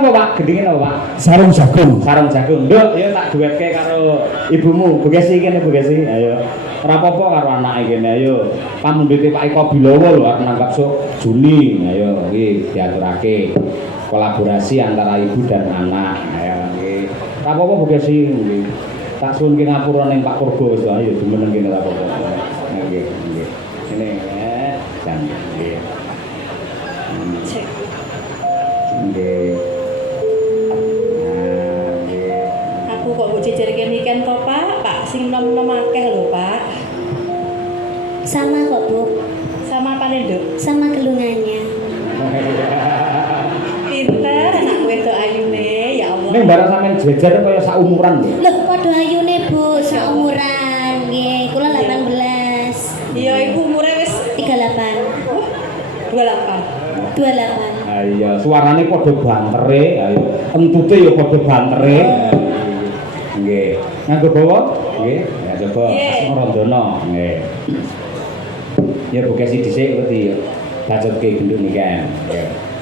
apa Pak? Gendinge apa Pak? Sarung jagung. Sarung jagung. Nduk, ya tak duwetke karo ibumu. Bu Gesi kene Bu Gesi. Ayo. Ora apa-apa karo anake kene ayo. Pamundhute Pak Eko Bilowo lho arep nanggap sok Juni. Ayo iki diaturake. Kolaborasi antara ibu dan anak. Ayo nggih. Ora apa-apa Bu Gesi nggih. Tak suwun ke ngapura ning Pak Purbo wis ayo jumeneng kene ora apa-apa. Nggih, nggih. Sini jan nggih. Nggih. Aku kok mbok jejerke niken to, Pak? Pak sing nom-nom akeh lho, Pak. Sama kok, Bu. Sama apa nih, Dok? Sama gelungannya. Pinter anak wedok ayune, ya Allah. Ning barang sampean jejer kaya sak umuran lho. Loh, padha ayune, Bu, saumuran. Nggih, kula 18. Iya, iku umure wis 38. 28. 28. Iya, suarane padha bantere, ayo. Entute ya padha bantere. Nggih. Nganggo bawa? Nggih. Ya coba Asma Randana. Nggih. Ya Bu Gesi dhisik kok di bacotke genduk niken. Nggih.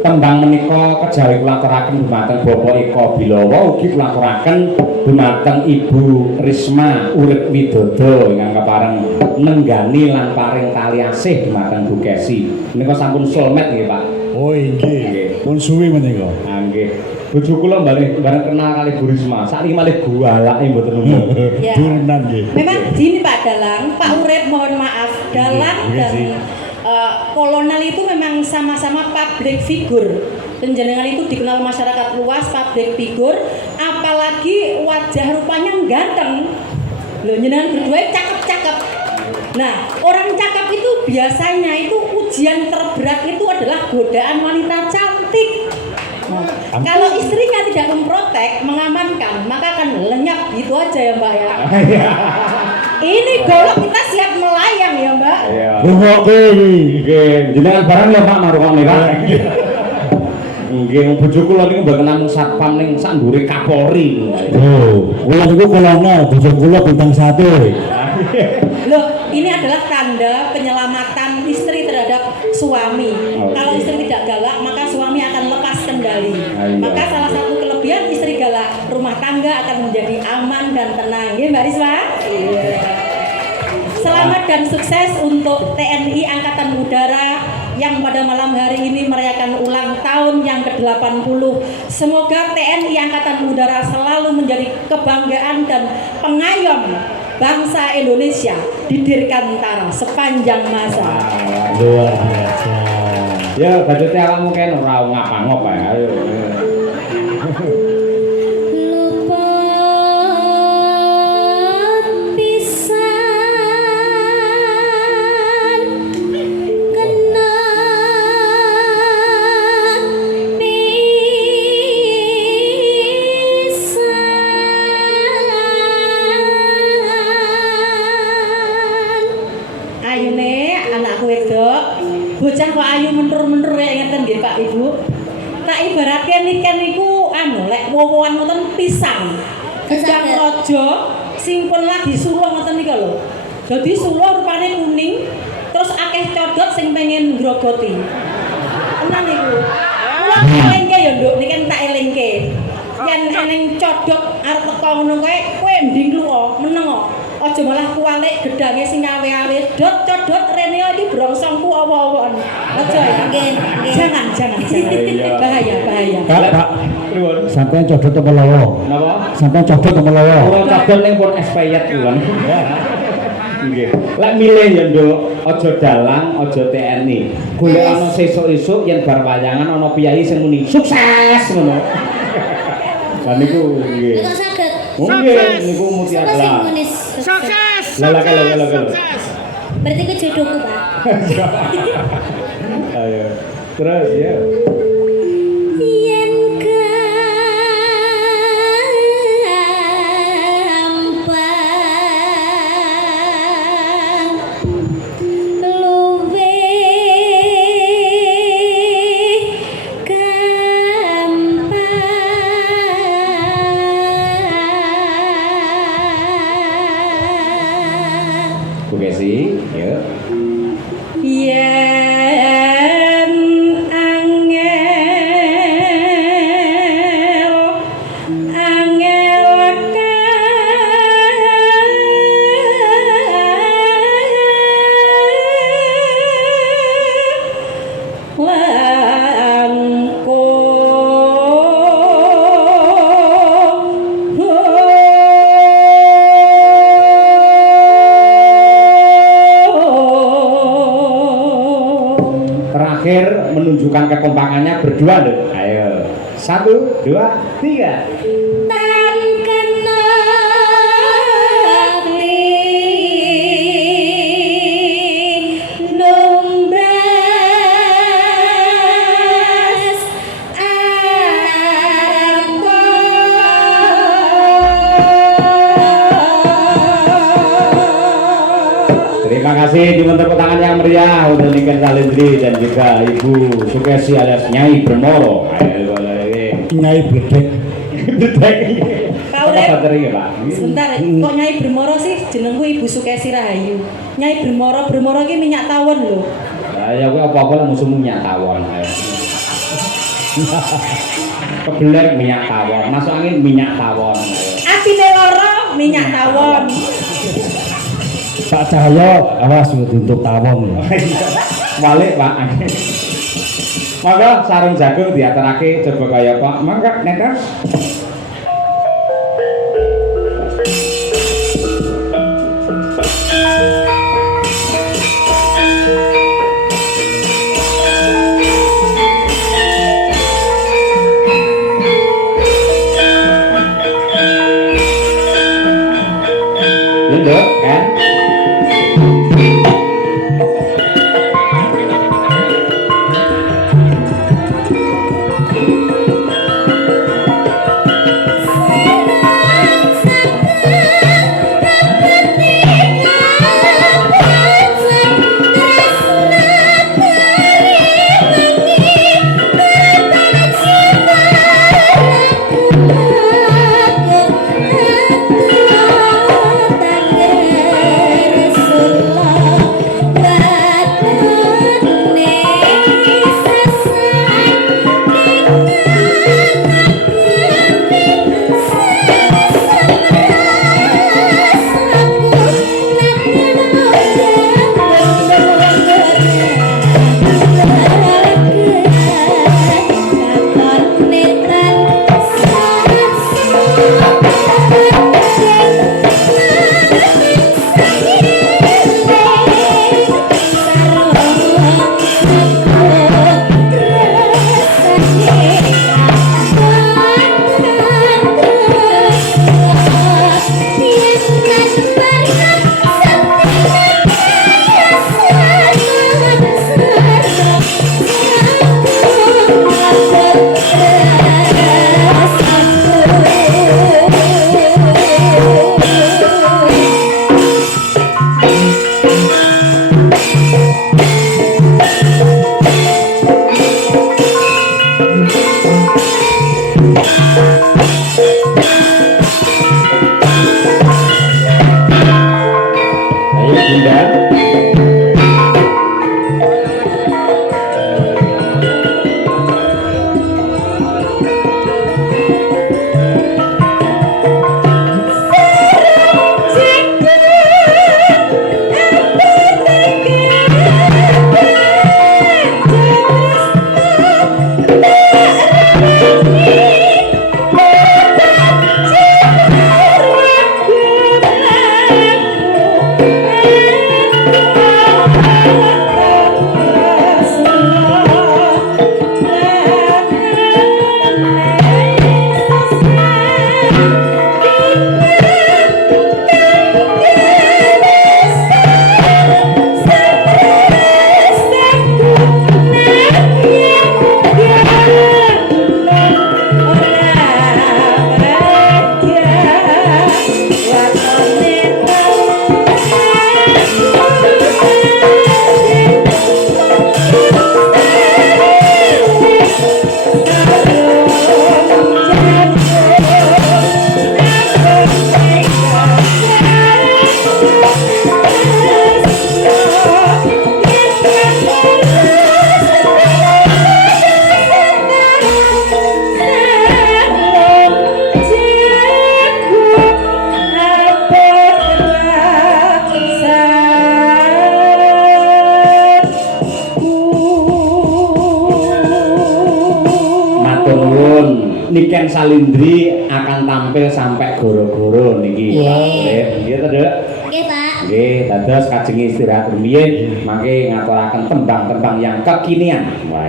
Tembang menika kejawi kula aturaken dumateng Bapak Eko Bilowo ugi kula aturaken dumateng Ibu Risma Urip Widodo ingkang kepareng nenggani lan paring tali asih dumateng Bu Gesi. Menika sampun soulmate nggih, Pak. Oh nggih. Pun suwi menika. Ah nggih. Bojo kula bareng kenal kali Bu Risma. Sakniki malih gualake mboten umum. Ya. Durenan nggih. Memang gini Pak Dalang, Pak Urip mohon maaf, Dalang dan Kolonel itu memang sama-sama public figure. Penjenengan itu dikenal masyarakat luas public figure, apalagi wajah rupanya ganteng. Loh, jenengan berdua cakep-cakep. Nah, orang cakep itu biasanya itu ujian terberat itu adalah godaan wanita cantik. Nah, kalau istrinya tidak memprotek, mengamankan, maka akan lenyap gitu aja ya Mbak ya. Ini golok kita siap melayang ya Mbak. Iya. Rungokke iki. Nggih, jenengan barang lho Pak marungone Pak. Nggih, bojo kula niku mboten namung satpam ning sak ndure Kapolri. Oh, kula niku kolonel, bojo kula bintang 1. Loh, ini adalah tanda penyelamatan istri terhadap suami. Kalau istri tidak galak, maka suami akan lepas kendali. Maka salah satu kelebihan istri galak, rumah tangga akan menjadi aman dan tenang. Ya, Mbak Risma? Selamat dan sukses untuk TNI Angkatan Udara yang pada malam hari ini merayakan ulang tahun yang ke-80. Semoga TNI Angkatan Udara selalu menjadi kebanggaan dan pengayom bangsa Indonesia di Dirgantara sepanjang masa. Luar biasa. Ya, budete awakmu kan ora ngapa-ngapa ya. Ayo. Bocah kok ayu menur-menur ya ngeten nggih Pak Ibu. Tak ibaratke niken niku anu lek wowoan ngoten pisang. Gedang raja sing pun lagi suluh ngoten nika lho. Dadi suluh rupane kuning terus akeh codot sing pengen ngrogoti. Tenan niku. Kula elingke ya Nduk niken tak elingke. Yen eneng codot arep teko ngono kowe nding lu meneng kok. Aja malah kualik gedange sing awe-awe. Dot codot rene iki brongsongku awa-awan. Aja ya. Jangan. Iya. Bahaya. Pak, Nuwun. sampean codot apa lawa? Napa? Sampean codot apa lawa? Ora kadon ning pun expired kuwi. Nggih. Lek milih ya, Nduk, aja dalang, aja TNI. Golek ana sesuk-esuk yen bar wayangan ana piyai sing muni sukses ngono. Lah niku nggih. Kok saged? Oh nggih, niku mutiara. Sapa sing nulis? Lah kalau. Berarti ku jodohku, Pak. Ayo. Terus ya. Yen gampang luwih gampang Bu Kesi, ya. Yen angel Terakhir menunjukkan kekompakannya berdua loh. Ayo. 1, 2, 3. tan kena numbras Terima kasih di tepuk tangan yang meriah untuk Niken Salindri dan juga Ibu Sukesi alias Nyai Bermoro. Ayo boleh. Nyai bledek. Pak Urip. Apa bateri ya, Pak? Sebentar, kok Nyai Bermoro sih jenengku Ibu Sukesi Rahayu. Nyai Bermoro iki minyak tawon lho. Lah ya kuwi apa-apa lah musuhmu minyak tawon. Ayo. Kebeler minyak tawon, masuk angin minyak tawon. Ayo. Atine lara minyak tawon. Pak Cahyo, awas untuk tawon. Balik Pak. Maka sarung jagung diaturake coba kaya Pak. Mangga netes. Lendok kan? Niken Salindri akan tampil sampai goro-goro niki. Nggih, nggih to, Dek. Oke Pak. Nggih, dados kajeng istirahat rumiyin mangke ngaturaken tembang-tembang yang kekinian. Wah,